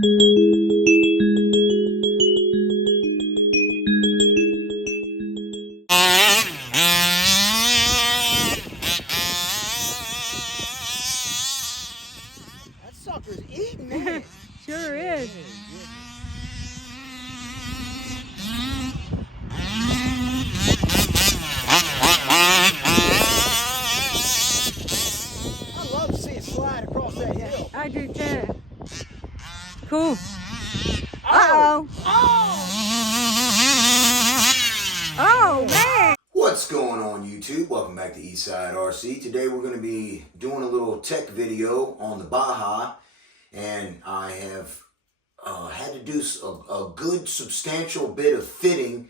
That sucker's eating it. Sure is. I love to see it slide across that hill. I do too. Cool. Oh! Oh, man. What's going on YouTube? Welcome back to Eastside RC. Today we're going to be doing a little tech video on the Baja, and I have had to do a good substantial bit of fitting,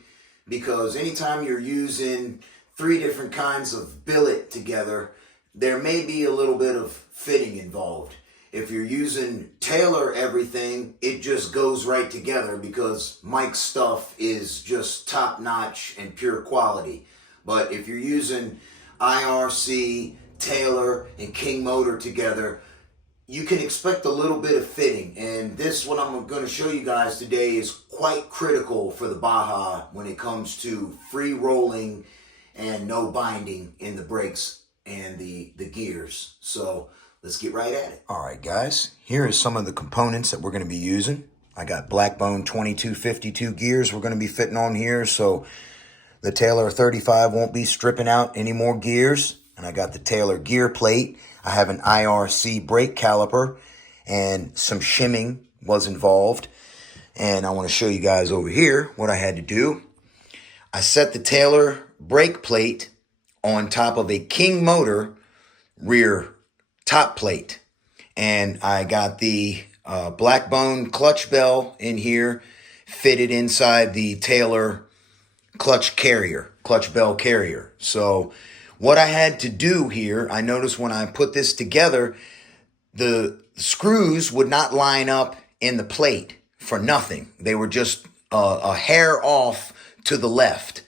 because anytime you're using 3 different kinds of billet together, there may be a little bit of fitting involved. If you're using tailor everything, it just goes right together because Mike's stuff is just top notch and pure quality. But if you're using IRC, Taylor, and King motor together, you can expect a little bit of fitting. And this, what I'm going to show you guys today, is quite critical for the Baja when it comes to free rolling and no binding in the brakes and the gears. So let's get right at it. All right, guys, here is some of the components that we're going to be using. I got Blackbone 2252 gears we're going to be fitting on here, so the Taylor 35 won't be stripping out any more gears. And I got the Taylor gear plate. I have an IRC brake caliper, and some shimming was involved. And I want to show you guys over here what I had to do. I set the Taylor brake plate on top of a King motor rear top plate. And I got the Blackbone clutch bell in here fitted inside the Taylor clutch bell carrier. So what I had to do here, I noticed when I put this together, the screws would not line up in the plate for nothing. They were just a hair off to the left.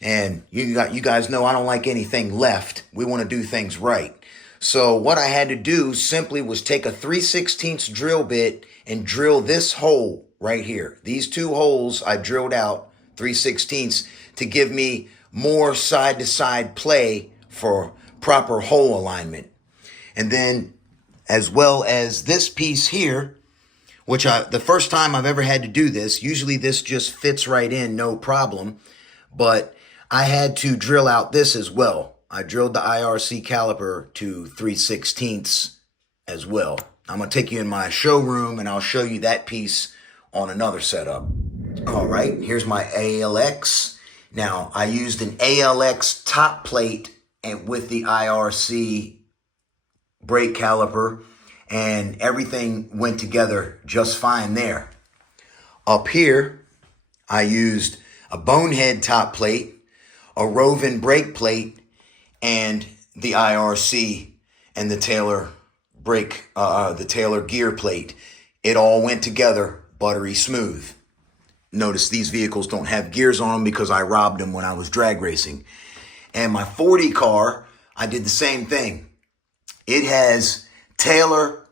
And you guys know I don't like anything left. We want to do things right. So what I had to do simply was take a 3/16 drill bit and drill this hole right here. These 2 holes I drilled out 3/16 to give me more side-to-side play for proper hole alignment. And then, as well as this piece here, which the first time I've ever had to do this, usually this just fits right in, no problem, but I had to drill out this as well. I drilled the IRC caliper to 3/16 as well. I'm going to take you in my showroom and I'll show you that piece on another setup. All right, here's my ALX. Now, I used an ALX top plate and with the IRC brake caliper, and everything went together just fine there. Up here, I used a bonehead top plate, a Roven brake plate, and the IRC and the Taylor the Taylor gear plate. It all went together buttery smooth. Notice these vehicles don't have gears on them because I robbed them when I was drag racing. And my 40 car, I did the same thing. It has Taylor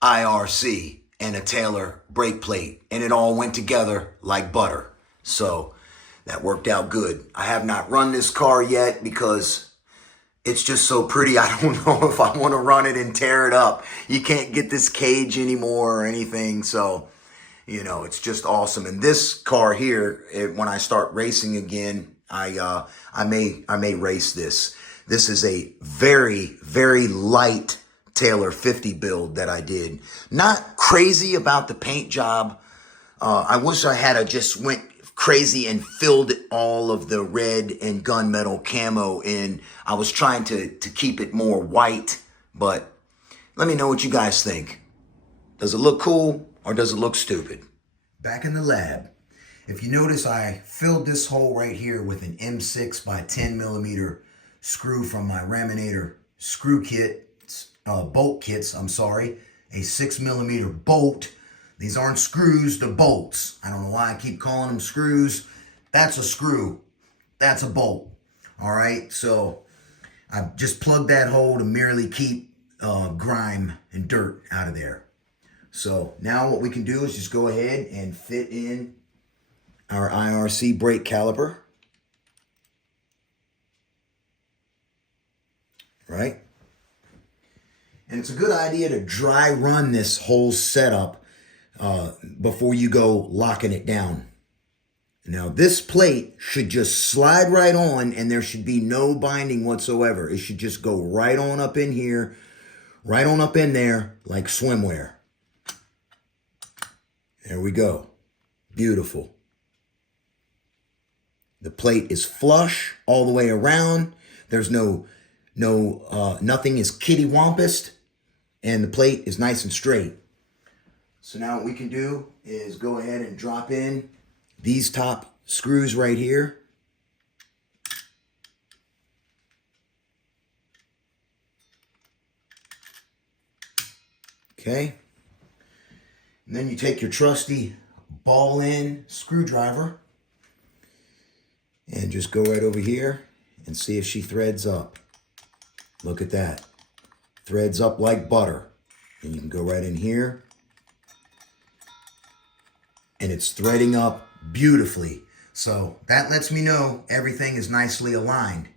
IRC and a Taylor brake plate, and it all went together like butter. So that worked out good. I have not run this car yet because it's just so pretty. I don't know if I want to run it and tear it up. You can't get this cage anymore or anything. So, you know, it's just awesome. And this car here, when I start racing again, I may race this. This is a very, very light Taylor 50 build that I did. Not crazy about the paint job. I wish I had just went crazy and filled all of the red and gunmetal camo in. I was trying to keep it more white, but let me know what you guys think. Does it look cool or does it look stupid? Back in the lab. If you notice, I filled this hole right here with an M6 by 10 millimeter screw from my Raminator screw kit, bolt kits, I'm sorry. A 6 millimeter bolt. These aren't screws, they're bolts. I don't know why I keep calling them screws. That's a screw. That's a bolt. All right, so I just plugged that hole to merely keep grime and dirt out of there. So now what we can do is just go ahead and fit in our IRC brake caliper. Right? And it's a good idea to dry run this whole setup before you go locking it down. Now this plate should just slide right on and there should be no binding whatsoever. It should just go right on up in here, right on up in there like swimwear. There we go. Beautiful. The plate is flush all the way around. There's nothing is kitty-wampus, and the plate is nice and straight. So now what we can do is go ahead and drop in these top screws right here. Okay. And then you take your trusty ball-in screwdriver and just go right over here and see if she threads up. Look at that. Threads up like butter. And you can go right in here. And it's threading up beautifully. So that lets me know everything is nicely aligned.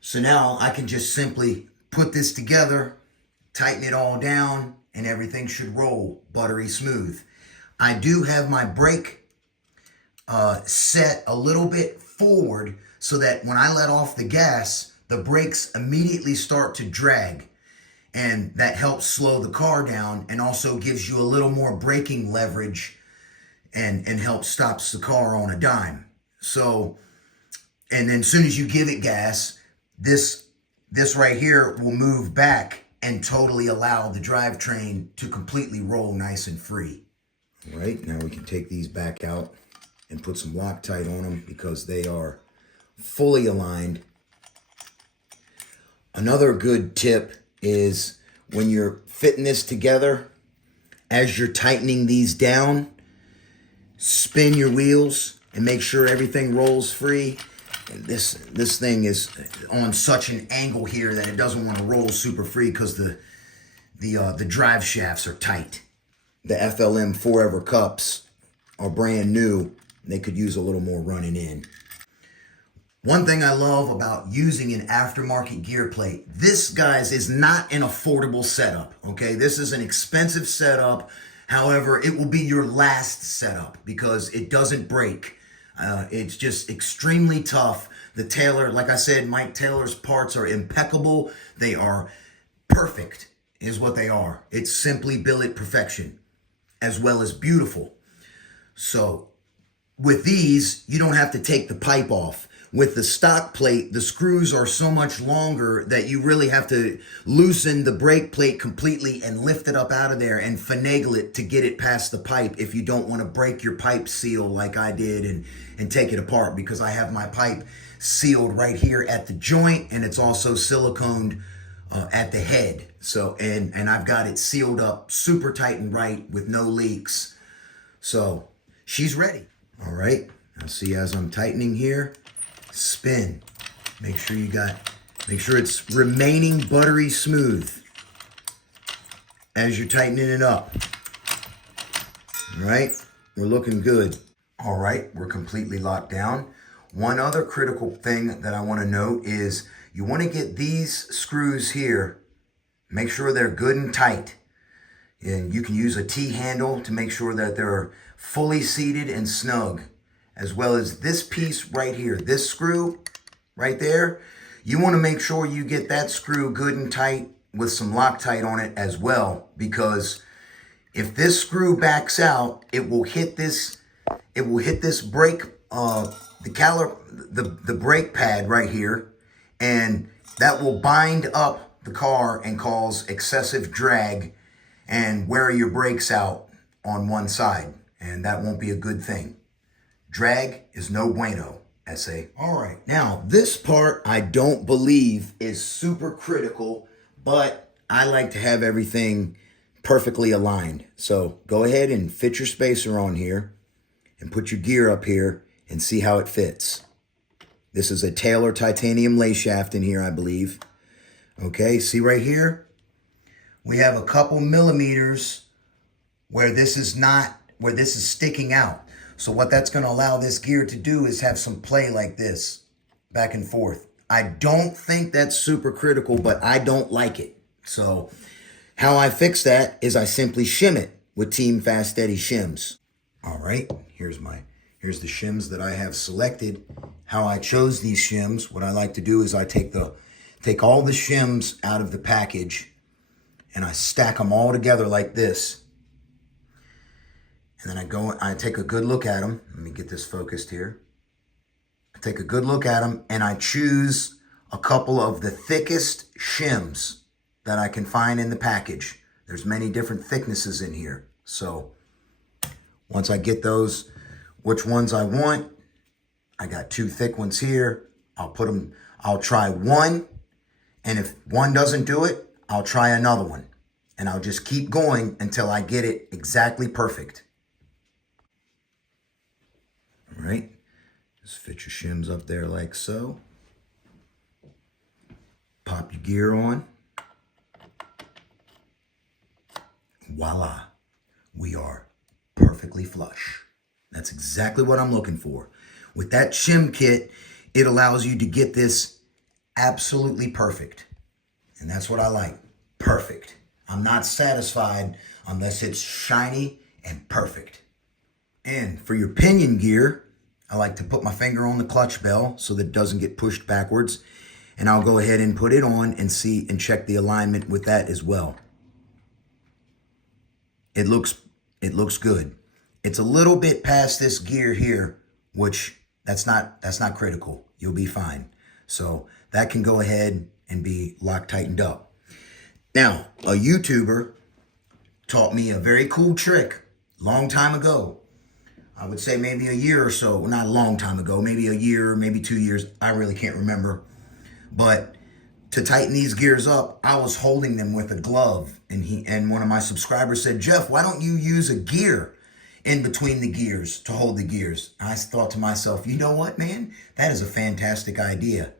So now I can just simply put this together, tighten it all down, and everything should roll buttery smooth. I do have my brake set a little bit forward so that when I let off the gas, the brakes immediately start to drag. And that helps slow the car down and also gives you a little more braking leverage and helps stops the car on a dime. So, and then as soon as you give it gas, this right here will move back and totally allow the drivetrain to completely roll nice and free. All right, now we can take these back out and put some Loctite on them because they are fully aligned. Another good tip is when you're fitting this together, as you're tightening these down, spin your wheels and make sure everything rolls free. And this thing is on such an angle here that it doesn't want to roll super free because the drive shafts are tight. The FLM Forever cups are brand new. They could use a little more running in. One thing I love about using an aftermarket gear plate, this, guys, is not an affordable setup, okay? This is an expensive setup. However, it will be your last setup because it doesn't break. It's just extremely tough. The Taylor, like I said, Mike Taylor's parts are impeccable. They are perfect, is what they are. It's simply billet perfection, as well as beautiful. So with these, you don't have to take the pipe off. With the stock plate, the screws are so much longer that you really have to loosen the brake plate completely and lift it up out of there and finagle it to get it past the pipe if you don't want to break your pipe seal like I did and take it apart, because I have my pipe sealed right here at the joint and it's also siliconed at the head. So, and I've got it sealed up super tight and right with no leaks. So she's ready. All right, now see, as I'm tightening here, spin. Make sure it's remaining buttery smooth as you're tightening it up. All right, we're looking good. All right, we're completely locked down. One other critical thing that I want to note is you want to get these screws here, make sure they're good and tight. And you can use a T-handle to make sure that they're fully seated and snug, as well as this piece right here, this screw right there. You want to make sure you get that screw good and tight with some Loctite on it as well, because if this screw backs out, it will hit this brake, the brake pad right here, and that will bind up the car and cause excessive drag and wear your brakes out on one side, and that won't be a good thing. Drag is no bueno, SA. All right, now this part I don't believe is super critical, but I like to have everything perfectly aligned. So go ahead and fit your spacer on here and put your gear up here and see how it fits. This is a Taylor titanium lay shaft in here, I believe. Okay, see right here? we have a couple millimeters where this is sticking out. So what that's going to allow this gear to do is have some play like this, back and forth. I don't think that's super critical, but I don't like it. So how I fix that is I simply shim it with Team Fast Steady shims. All right, here's the shims that I have selected. How I chose these shims, what I like to do is I take all the shims out of the package and I stack them all together like this. And then I take a good look at them. Let me get this focused here. I take a good look at them and I choose a couple of the thickest shims that I can find in the package. There's many different thicknesses in here. So once I get those, which ones I want, I got 2 thick ones here. I'll try one. And if one doesn't do it, I'll try another one. And I'll just keep going until I get it exactly perfect. All right, just fit your shims up there like so. Pop your gear on. Voila, we are perfectly flush. That's exactly what I'm looking for. With that shim kit, it allows you to get this absolutely perfect. And that's what I like, perfect. I'm not satisfied unless it's shiny and perfect. And for your pinion gear, I like to put my finger on the clutch bell so that it doesn't get pushed backwards. And I'll go ahead and put it on and see and check the alignment with that as well. It looks good. It's a little bit past this gear here, which that's not critical. You'll be fine. So that can go ahead and be lock tightened up. Now, a YouTuber taught me a very cool trick long time ago. I would say maybe a year or so, well, not a long time ago, maybe a year, maybe 2 years. I really can't remember. But to tighten these gears up, I was holding them with a glove. And one of my subscribers said, Jeff, why don't you use a gear in between the gears to hold the gears? I thought to myself, you know what, man? That is a fantastic idea.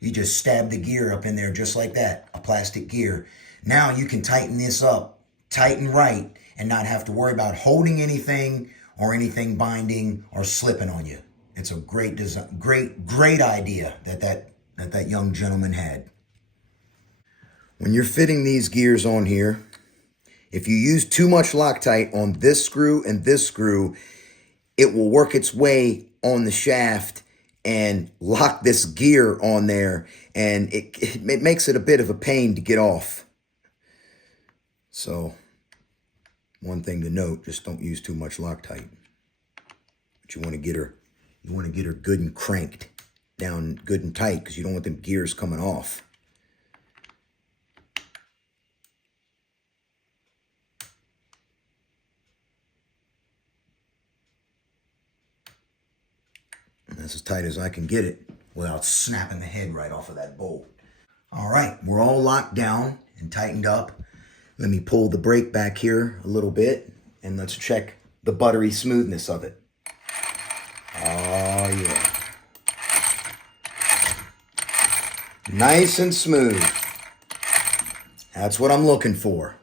You just stab the gear up in there just like that, a plastic gear. Now you can tighten this up, tighten right, and not have to worry about holding anything or anything binding or slipping on you. It's a great design, great idea that young gentleman had. When you're fitting these gears on here, if you use too much Loctite on this screw and this screw, it will work its way on the shaft and lock this gear on there, and it makes it a bit of a pain to get off. So one thing to note, just don't use too much Loctite. But you want to get her good and cranked down good and tight, because you don't want them gears coming off. And that's as tight as I can get it without snapping the head right off of that bolt. All right, we're all locked down and tightened up. Let me pull the brake back here a little bit and let's check the buttery smoothness of it. Oh yeah. Nice and smooth. That's what I'm looking for.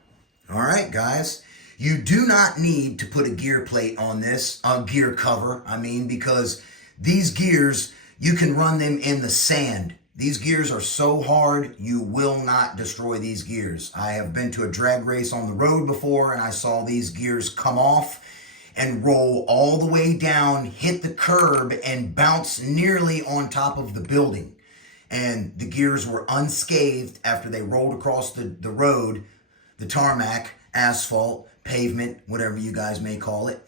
All right, guys. You do not need to put a gear plate on this, a gear cover, because these gears, you can run them in the sand. These gears are so hard, you will not destroy these gears. I have been to a drag race on the road before, and I saw these gears come off and roll all the way down, hit the curb, and bounce nearly on top of the building. And the gears were unscathed after they rolled across the road, the tarmac, asphalt, pavement, whatever you guys may call it.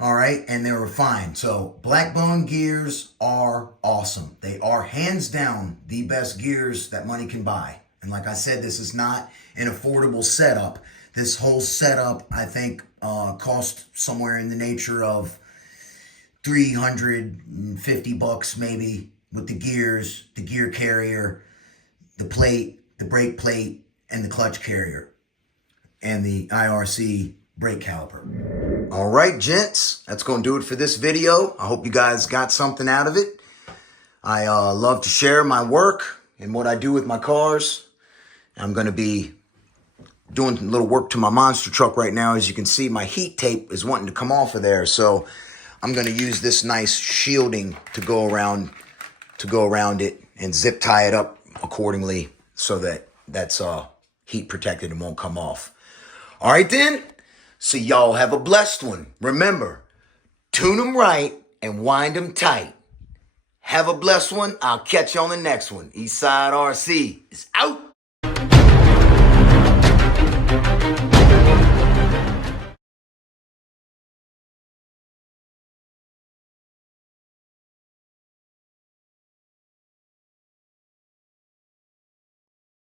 All right, and they were fine. So Blackbone gears are awesome. They are hands down the best gears that money can buy. And like I said, this is not an affordable setup. This whole setup, I think, cost somewhere in the nature of $350 maybe, with the gears, the gear carrier, the plate, the brake plate, and the clutch carrier, and the IRC brake caliper. All right, gents, that's going to do it for this video. I hope you guys got something out of it. I love to share my work and what I do with my cars. I'm going to be doing a little work to my monster truck right now. As you can see, my heat tape is wanting to come off of there. So I'm going to use this nice shielding to go around it and zip tie it up accordingly so that that's heat protected and won't come off. All right then. So y'all have a blessed one. Remember, tune them right and wind them tight. Have a blessed one. I'll catch you on the next one. Eastside RC is out.